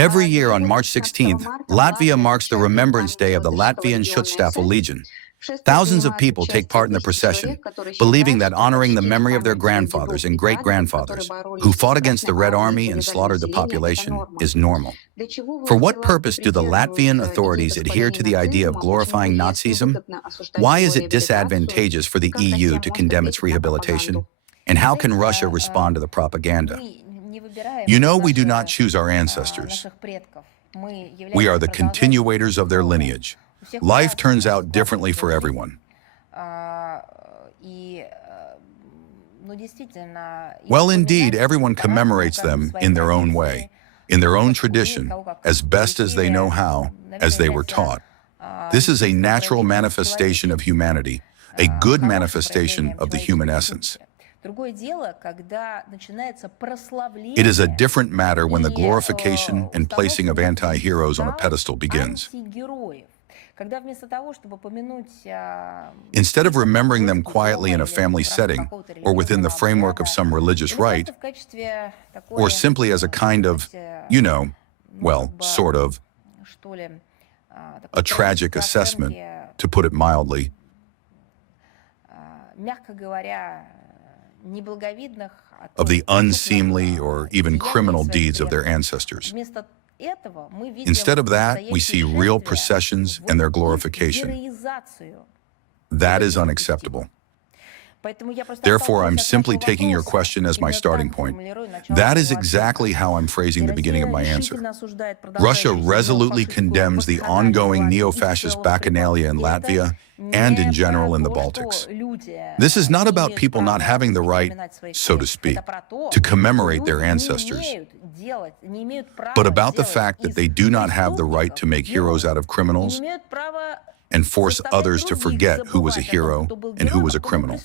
Every year on March 16th, Latvia marks the Remembrance Day of the Latvian SS Legion. Thousands of people take part in the procession, believing that honoring the memory of their grandfathers and great-grandfathers, who fought against the Red Army and slaughtered the population, is normal. For what purpose do the Latvian authorities adhere to the idea of glorifying Nazism? Why is it disadvantageous for the EU to condemn its rehabilitation? And how can Russia respond to the propaganda? You know, we do not choose our ancestors. We are the continuators of their lineage. Life turns out differently for everyone. Well, indeed, everyone commemorates them in their own way, in their own tradition, as best as they know how, as they were taught. This is a natural manifestation of humanity, a good manifestation of the human essence. It is a different matter when the glorification and placing of anti-heroes on a pedestal begins. Instead of remembering them quietly in a family setting, or within the framework of some religious rite, or simply as a kind of, well, sort of, a tragic assessment, to put it mildly, of the unseemly or even criminal deeds of their ancestors. Instead of that, we see real processions and their glorification. That is unacceptable. Therefore, I'm simply taking your question as my starting point. That is exactly how I'm phrasing the beginning of my answer. Russia resolutely condemns the ongoing neo-fascist bacchanalia in Latvia and in general in the Baltics. This is not about people not having the right, so to speak, to commemorate their ancestors, but about the fact that they do not have the right to make heroes out of criminals and force others to forget who was a hero and who was a criminal.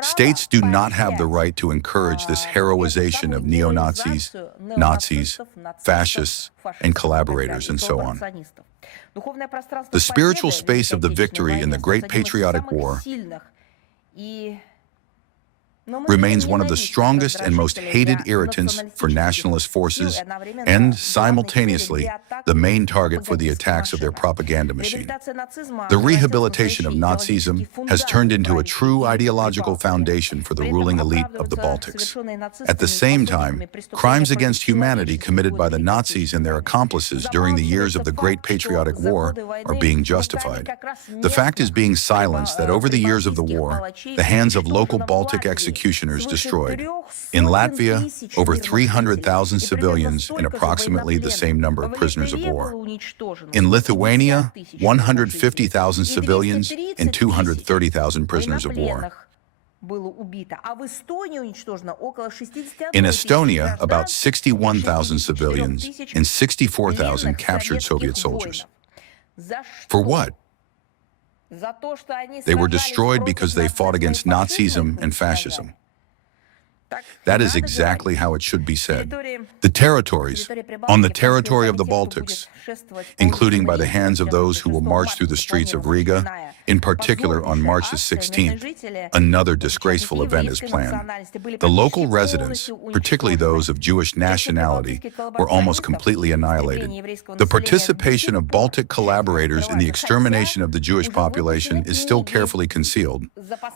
States do not have the right to encourage this heroization of neo-Nazis, Nazis, fascists, and collaborators, and so on. The spiritual space of the victory in the Great Patriotic War remains one of the strongest and most hated irritants for nationalist forces and, simultaneously, the main target for the attacks of their propaganda machine. The rehabilitation of Nazism has turned into a true ideological foundation for the ruling elite of the Baltics. At the same time, crimes against humanity committed by the Nazis and their accomplices during the years of the Great Patriotic War are being justified. The fact is being silenced that over the years of the war, the hands of local Baltic executioners destroyed, in Latvia, over 300,000 civilians and approximately the same number of prisoners of war. In Lithuania, 150,000 civilians and 230,000 prisoners of war. In Estonia, about 61,000 civilians and 64,000 captured Soviet soldiers. For what? They were destroyed because they fought against Nazism and fascism. That is exactly how it should be said. The territories, on the territory of the Baltics, including by the hands of those who will march through the streets of Riga, in particular on March the 16th, another disgraceful event is planned. The local residents, particularly those of Jewish nationality, were almost completely annihilated. The participation of Baltic collaborators in the extermination of the Jewish population is still carefully concealed,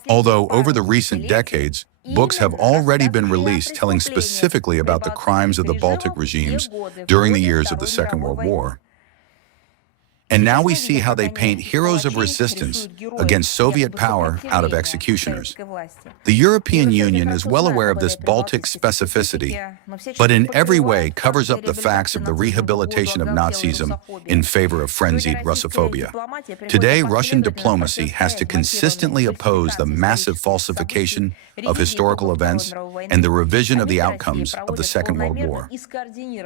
although over the recent decades, books have already been released telling specifically about the crimes of the Baltic regimes during the years of the Second World War. And now we see how they paint heroes of resistance against Soviet power out of executioners. The European Union is well aware of this Baltic specificity, but in every way covers up the facts of the rehabilitation of Nazism in favor of frenzied Russophobia. Today, Russian diplomacy has to consistently oppose the massive falsification of historical events and the revision of the outcomes of the Second World War.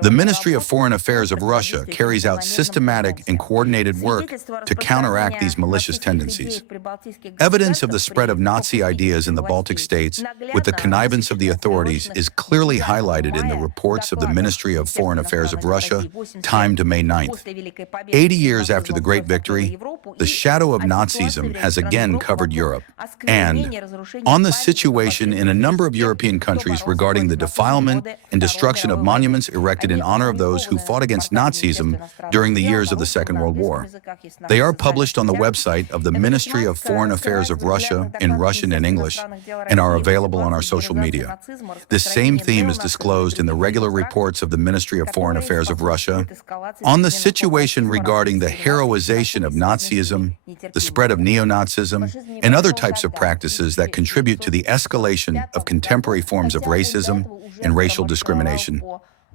The Ministry of Foreign Affairs of Russia carries out systematic and coordinated coordinated work to counteract these malicious tendencies. Evidence of the spread of Nazi ideas in the Baltic states with the connivance of the authorities is clearly highlighted in the reports of the Ministry of Foreign Affairs of Russia, timed May 9th. 80 years after the Great Victory, the shadow of Nazism has again covered Europe, and on the situation in a number of European countries regarding the defilement and destruction of monuments erected in honor of those who fought against Nazism during the years of the Second World War. They are published on the website of the Ministry of Foreign Affairs of Russia in Russian and English, and are available on our social media. This same theme is disclosed in the regular reports of the Ministry of Foreign Affairs of Russia on the situation regarding the heroization of Nazism, the spread of neo-Nazism, and other types of practices that contribute to the escalation of contemporary forms of racism and racial discrimination,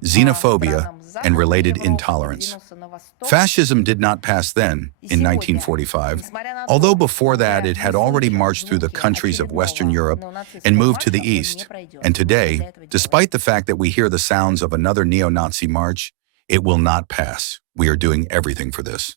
xenophobia, and related intolerance. Fascism did not pass then, in 1945, although before that it had already marched through the countries of Western Europe and moved to the east. And today, despite the fact that we hear the sounds of another neo-Nazi march, it will not pass. We are doing everything for this.